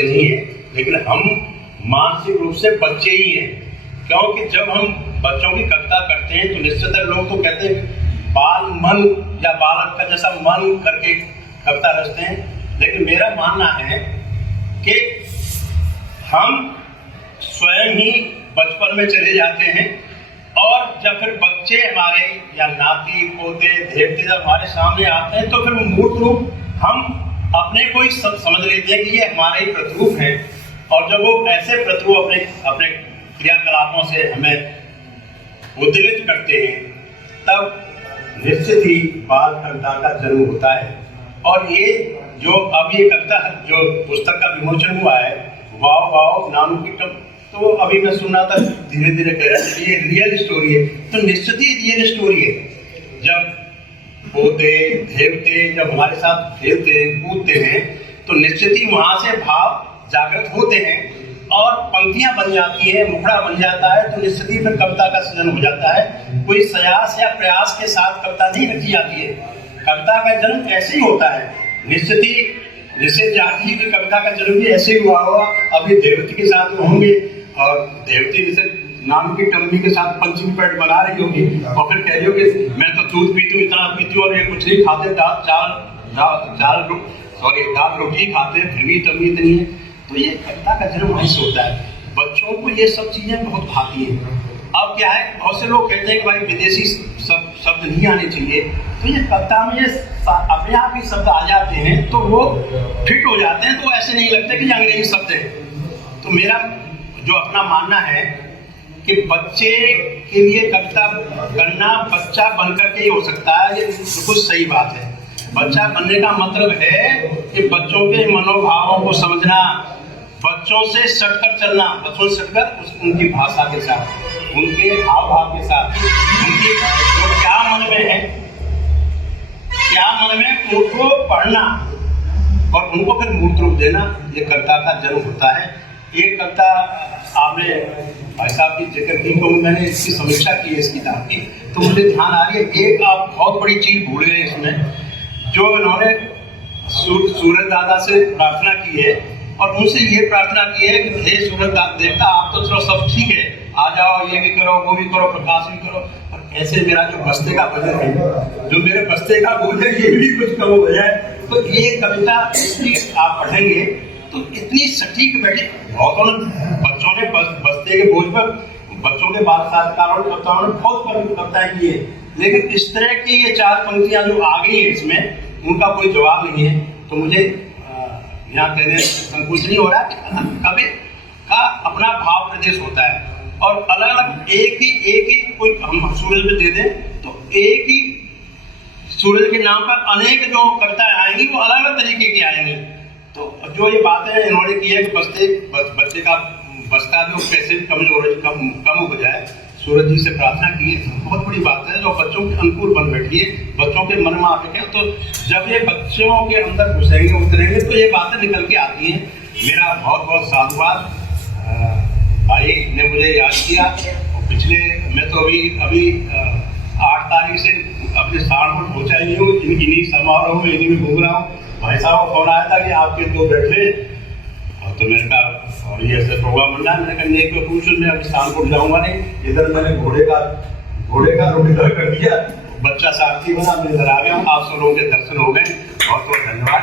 बच्चे नहीं हैं, लेकिन हम मानसिक रूप से बच्चे ही हैं। क्योंकि जब हम बच्चों की कविता करते हैं तो निश्चित लोग तो कहते हैं बाल मन या बालक का जैसा मन करके कविता रचते हैं, लेकिन मेरा मानना है कि हम स्वयं ही बचपन में चले जाते हैं और जब फिर बच्चे हमारे या नाती पोते देवते जब हमारे सामने आते हैं तो फिर मूर्त रूप हम अपने को ही समझ लेते हैं कि ये हमारे ही प्रतिरूप हैं। और जब वो ऐसे प्रतिरूप अपने क्रियाकलापों से हमें उद्दीपित करते हैं तब निश्चित ही बाल कविता का जन्म होता है। और ये जो अब ये कविता जो पुस्तक का विमोचन हुआ है वाव वाव नाम की, तो अभी मैं सुन रहा था धीरे धीरे कह रहा है ये रियल स्टोरी है, तो निश्चित ही रियल स्टोरी है। जब पोते देवते जब हमारे साथ खेलते हैं कूदते हैं तो निश्चित ही वहां से भाव जागृत होते हैं और पंक्तियां बन जाती है, मुखड़ा बन जाता है, तो निश्चित ही फिर कविता का सृजन हो जाता है। कोई प्रयास या प्रयास के साथ कविता नहीं रची जाती है, कविता का जन्म ऐसे ही होता है। निश्चित ही जैसे जाति की कविता का जन्म भी ऐसे ही हुआ होगा, अभी देवती के साथ होंगे और देवती जैसे नाम की टम्मी के साथ पंचमी पेट बना रही होगी और फिर कह रही होगी मैं तो दूध पीती हूँ इतना पीती हूँ और ये कुछ नहीं खाते, दाल रोटी खाते फिर भी तम्मी इतनी है। तो ये कविता का जन्म वहीं से होता है। बच्चों को ये सब चीजें बहुत भाती हैं। अब क्या है, बहुत से लोग कहते हैं कि भाई विदेशी शब्द नहीं आने चाहिए, तो ये कविता में ये अपने आप ही शब्द आ जाते हैं तो वो फिट हो जाते हैं, तो ऐसे नहीं लगते कि ये अंग्रेजी शब्द है। तो मेरा जो अपना मानना है कि बच्चे के लिए कविता करना बच्चा बनकर के ही हो सकता है, ये बिल्कुल सही बात है। बच्चा बनने का मतलब है कि बच्चों के मनोभावों को समझना, बच्चों से सटकर चलना, बच्चों से सटकर उनकी भाषा के साथ, उनके हाव भाव के साथ, उनकी जो क्या मन में है, क्या मन में उनको पढ़ना और उनको फिर मूर्त रूप देना, ये कविता का जन्म होता है। एक कविता आपने भाई साहब की जिक्र की तो मैंने इसकी समीक्षा की है इस किताब की, तो मुझे ध्यान आ रही है एक आप बहुत बड़ी चीज भूल गए इसमें, जो इन्होंने सूरज दादा से प्रार्थना की है और उनसे ये प्रार्थना की है कि हे सूरज देवता आप तो चलो सब ठीक है, आ जाओ, ये भी करो वो भी करो, प्रकाश भी करो, और ऐसे मेरा जो बस्ते का भजन है, जो मेरे बस्ते का बोझ है ये भी कुछ कम हो जाए। तो ये कविता इसकी आप पढ़ेंगे तो इतनी सटीक बैठी, बहुतों बच्चों ने बस्ते के बोझ पर बच्चों के बाल साधकारों कविताओं ने बहुत कविताएं की है, लेकिन इस तरह की ये चार पंक्तियां जो आ गई है इसमें उनका कोई जवाब नहीं है। तो मुझे यहाँ कहने संकोच नहीं हो रहा है। कवि का अपना भाव प्रदेश होता है और अलग अलग एक ही कोई हम सूरज पे दे दें तो एक ही सूरज के नाम पर अनेक जो कविताएं आएंगी वो अलग अलग तरीके की आएंगी। तो जो ये बातें इन्होंने की है कि बच्चे का बस्ता जो कैसे कम हो जाए, सूरज जी से प्रार्थना की है, बहुत बड़ी बात है जो बच्चों के अनुकूल बन बैठी है, बच्चों के मन में आके तो जब ये बच्चों के अंदर घुसेंगे उतरेंगे तो ये बातें निकल के आती हैं। मेरा बहुत बहुत साधुवाद, भाई ने मुझे याद किया और पिछले मैं तो अभी 8 तारीख से अपने सहारनपुर पहुँचा ही हूँ, इन्हीं समारोह में इन्हीं में घूम रहा हूँ। भाई साहब फोन आया था कि आपके 2 बैठे और तो मैंने कहा और ये ऐसे प्रोग्राम बन रहा है, मैंने कहा नेक में पूछ मैं अभी सहारनपुर जाऊंगा नहीं, इधर मैंने घोड़े का रोटी कर दिया, बच्चा साथी बना, मैं इधर आ गया हूँ, आप सब लोगों के दर्शन हो गए। बहुत बहुत धन्यवाद।